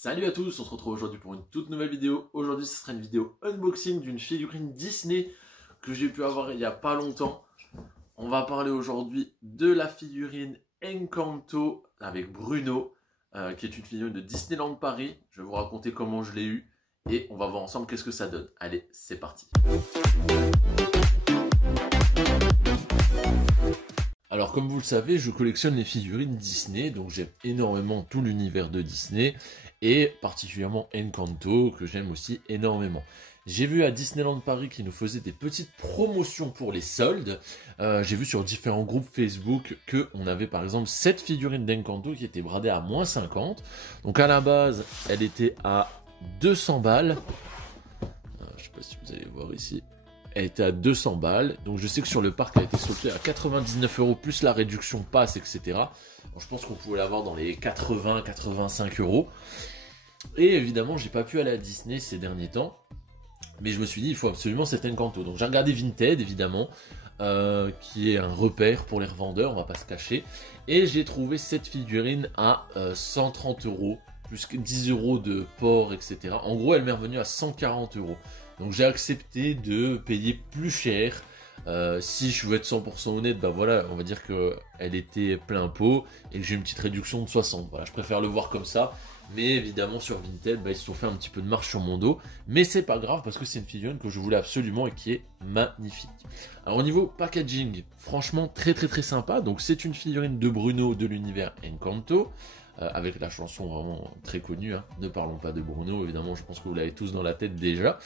Salut à tous, on se retrouve aujourd'hui pour une toute nouvelle vidéo. Aujourd'hui ce sera une vidéo unboxing d'une figurine Disney que j'ai pu avoir il n'y a pas longtemps. On va parler aujourd'hui de la figurine Encanto avec Bruno, qui est une figurine de Disneyland Paris. Je vais vous raconter comment je l'ai eu et on va voir ensemble qu'est-ce que ça donne. Allez, c'est parti. Alors comme vous le savez, je collectionne les figurines Disney, donc j'aime énormément tout l'univers de Disney, et particulièrement Encanto, que j'aime aussi énormément. J'ai vu à Disneyland Paris qu'ils nous faisaient des petites promotions pour les soldes. J'ai vu sur différents groupes Facebook qu'on avait par exemple cette figurine d'Encanto qui était bradée à moins 50. Donc à la base, elle était à 200 balles. Je sais pas si vous allez voir ici. Elle était à 200 balles, donc je sais que sur le parc elle a été soldée à 99 € plus la réduction passe, etc. Donc je pense qu'on pouvait l'avoir dans les 80-85 €. Et évidemment, j'ai pas pu aller à Disney ces derniers temps, mais je me suis dit il faut absolument cet Encanto. Donc j'ai regardé Vinted évidemment, qui est un repère pour les revendeurs, on va pas se cacher, et j'ai trouvé cette figurine à 130 €, plus que 10 € de port, etc. En gros, elle m'est revenue à 140 €. Donc j'ai accepté de payer plus cher. Si je veux être 100% honnête, bah voilà, on va dire qu'elle était plein pot et que j'ai une petite réduction de 60. Voilà, je préfère le voir comme ça. Mais évidemment sur Vinted, bah, ils se sont fait un petit peu de marche sur mon dos. Mais c'est pas grave parce que c'est une figurine que je voulais absolument et qui est magnifique. Alors au niveau packaging, franchement très sympa. Donc c'est une figurine de Bruno de l'univers Encanto. Avec la chanson vraiment très connue, hein. Ne parlons pas de Bruno, évidemment, je pense que vous l'avez tous dans la tête déjà.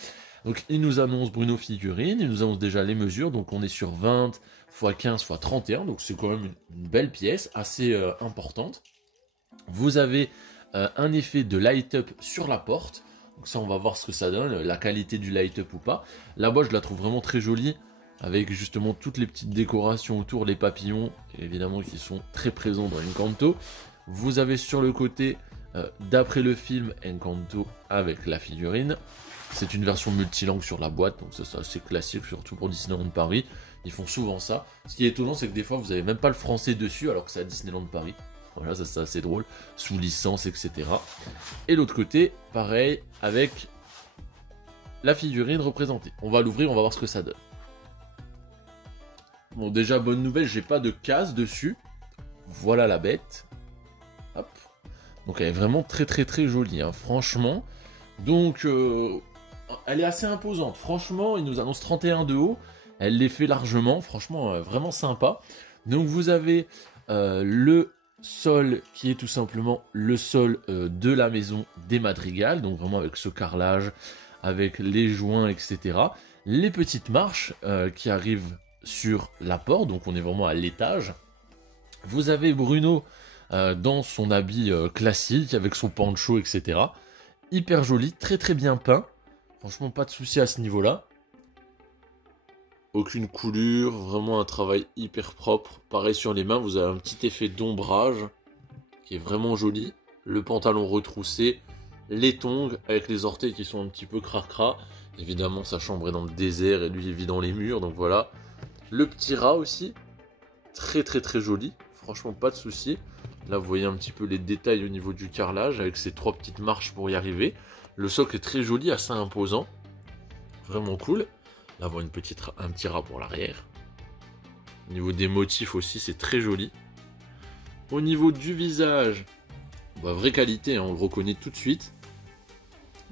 Donc il nous annonce Bruno figurine, il nous annonce déjà les mesures, donc on est sur 20 x 15 x 31, donc c'est quand même une belle pièce, assez importante. Vous avez un effet de light-up sur la porte, donc ça on va voir ce que ça donne, la qualité du light-up ou pas. Là-bas je la trouve vraiment très jolie, avec justement toutes les petites décorations autour, les papillons, évidemment qui sont très présents dans Encanto. Vous avez sur le côté, d'après le film, Encanto avec la figurine. C'est une version multilangue sur la boîte, donc ça c'est assez classique, surtout pour Disneyland Paris. Ils font souvent ça. Ce qui est étonnant, c'est que des fois, vous n'avez même pas le français dessus, alors que c'est à Disneyland Paris. Voilà, ça c'est assez drôle, sous licence, etc. Et l'autre côté, pareil, avec la figurine représentée. On va l'ouvrir, on va voir ce que ça donne. Bon, déjà, bonne nouvelle, j'ai pas de case dessus. Voilà la bête. Hop. Donc elle est vraiment très jolie, hein, franchement. Donc elle est assez imposante. Franchement, il nous annonce 31 de haut. Elle les fait largement. Franchement, vraiment sympa. Donc vous avez le sol qui est tout simplement le sol de la maison des Madrigal. Donc vraiment avec ce carrelage, avec les joints, etc. Les petites marches qui arrivent sur la porte. Donc on est vraiment à l'étage. Vous avez Bruno dans son habit classique, avec son pancho, etc. Hyper joli, très bien peint. Franchement, pas de souci à ce niveau-là. Aucune coulure, vraiment un travail hyper propre. Pareil sur les mains, vous avez un petit effet d'ombrage qui est vraiment joli. Le pantalon retroussé, les tongs avec les orteils qui sont un petit peu cracra. Évidemment, sa chambre est dans le désert et lui il vit dans les murs, donc voilà. Le petit rat aussi, très joli. Franchement, pas de souci. Là, vous voyez un petit peu les détails au niveau du carrelage avec ces 3 petites marches pour y arriver. Le socle est très joli, assez imposant. Vraiment cool. Là, on voit un petit rat pour l'arrière. Au niveau des motifs aussi, c'est très joli. Au niveau du visage, bah, vraie qualité, hein, on le reconnaît tout de suite.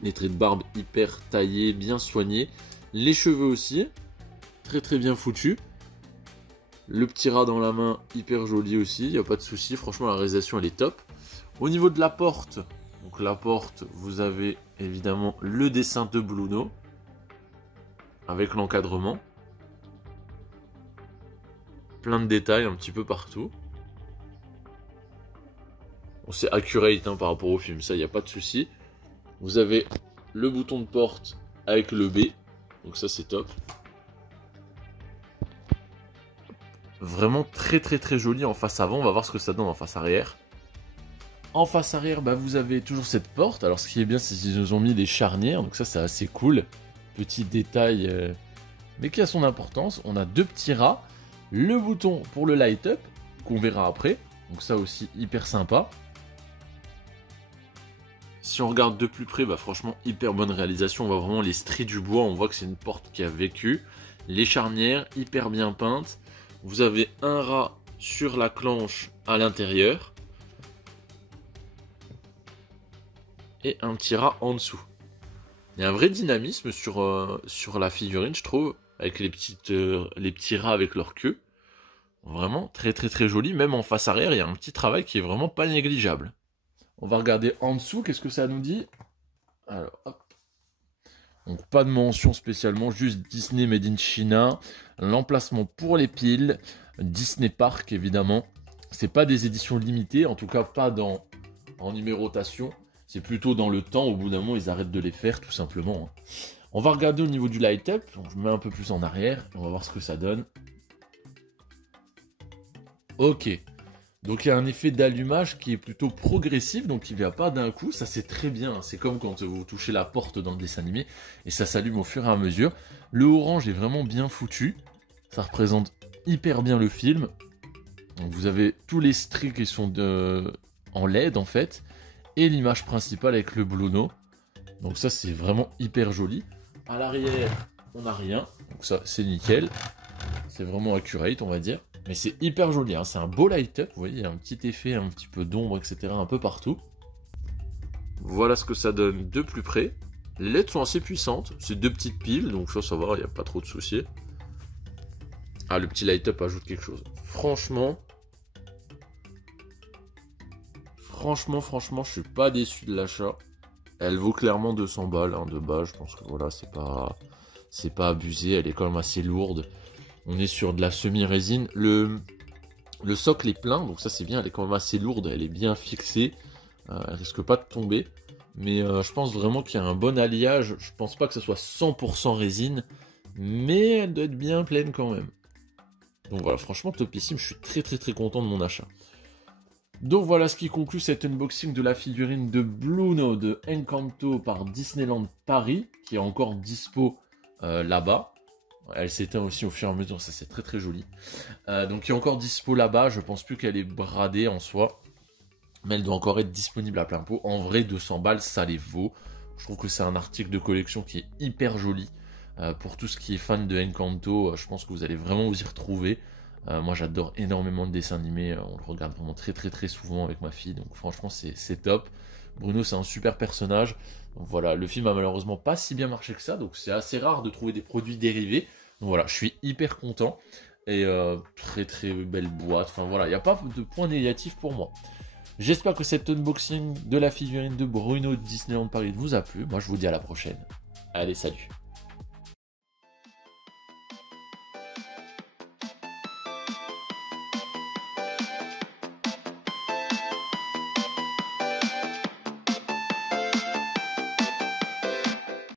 Les traits de barbe hyper taillés, bien soignés. Les cheveux aussi, très bien foutus. Le petit rat dans la main, hyper joli aussi, il n'y a pas de souci, franchement la réalisation elle est top. Au niveau de la porte, donc la porte, vous avez évidemment le dessin de Bruno, avec l'encadrement. Plein de détails un petit peu partout. Bon, c'est accurate hein, par rapport au film, ça il n'y a pas de souci. Vous avez le bouton de porte avec le B, donc ça c'est top. Vraiment très joli en face avant, on va voir ce que ça donne en face arrière. En face arrière, bah, vous avez toujours cette porte. Alors ce qui est bien, c'est qu'ils nous ont mis des charnières, donc ça c'est assez cool. Petit détail, mais qui a son importance. On a 2 petits rats, le bouton pour le light up, qu'on verra après. Donc ça aussi hyper sympa. Si on regarde de plus près, bah franchement, hyper bonne réalisation. On voit vraiment les stries du bois. On voit que c'est une porte qui a vécu. Les charnières, hyper bien peintes. Vous avez un rat sur la planche à l'intérieur. Et un petit rat en dessous. Il y a un vrai dynamisme sur la figurine, je trouve. Avec les petits rats avec leur queue. Vraiment très très très joli. Même en face arrière, il y a un petit travail qui est vraiment pas négligeable. On va regarder en dessous, qu'est-ce que ça nous dit? Alors, hop. Donc pas de mention spécialement, juste Disney Made in China. L'emplacement pour les piles. Disney Park, évidemment. C'est pas des éditions limitées, en tout cas pas en numérotation. C'est plutôt dans le temps, au bout d'un moment, ils arrêtent de les faire, tout simplement. On va regarder au niveau du light-up. Je me mets un peu plus en arrière, on va voir ce que ça donne. Ok. Donc il y a un effet d'allumage qui est plutôt progressif, donc il ne vient pas d'un coup, ça c'est très bien, c'est comme quand vous touchez la porte dans le dessin animé, et ça s'allume au fur et à mesure. Le orange est vraiment bien foutu, ça représente hyper bien le film. Donc vous avez tous les strips qui sont en LED en fait, et l'image principale avec le Bluno. Donc ça c'est vraiment hyper joli. À l'arrière, on n'a rien, donc ça c'est nickel, c'est vraiment accurate on va dire. Mais c'est hyper joli, hein. C'est un beau light-up, vous voyez, il y a un petit effet, un petit peu d'ombre, etc. un peu partout. Voilà ce que ça donne de plus près. Les LED sont assez puissantes, c'est deux petites piles, donc ça va, il n'y a pas trop de soucis. Ah, le petit light-up ajoute quelque chose. Franchement, je suis pas déçu de l'achat. Elle vaut clairement 200 balles, hein, de base, je pense que voilà, c'est pas abusé, elle est quand même assez lourde. On est sur de la semi-résine. Le socle est plein, donc ça c'est bien. Elle est quand même assez lourde, elle est bien fixée. Elle risque pas de tomber. Mais je pense vraiment qu'il y a un bon alliage. Je pense pas que ce soit 100% résine. Mais elle doit être bien pleine quand même. Donc voilà, franchement topissime. Je suis très très très content de mon achat. Donc voilà ce qui conclut cet unboxing de la figurine de Bluno de Encanto par Disneyland Paris. Qui est encore dispo là-bas. Elle s'éteint aussi au fur et à mesure, ça c'est très très joli. Donc il est encore dispo là-bas, je pense plus qu'elle est bradée en soi. Mais elle doit encore être disponible à plein pot. En vrai, 200 balles, ça les vaut. Je trouve que c'est un article de collection qui est hyper joli. Pour tout ce qui est fan de Encanto, je pense que vous allez vraiment vous y retrouver. Moi j'adore énormément le dessin animé, on le regarde vraiment très très très souvent avec ma fille. Donc franchement c'est top. Bruno c'est un super personnage. Donc voilà, le film a malheureusement pas si bien marché que ça. Donc c'est assez rare de trouver des produits dérivés. Donc voilà, je suis hyper content. Et très très belle boîte. Enfin voilà, il n'y a pas de point négatif pour moi. J'espère que cet unboxing de la figurine de Bruno de Disneyland Paris vous a plu. Moi je vous dis à la prochaine. Allez, salut.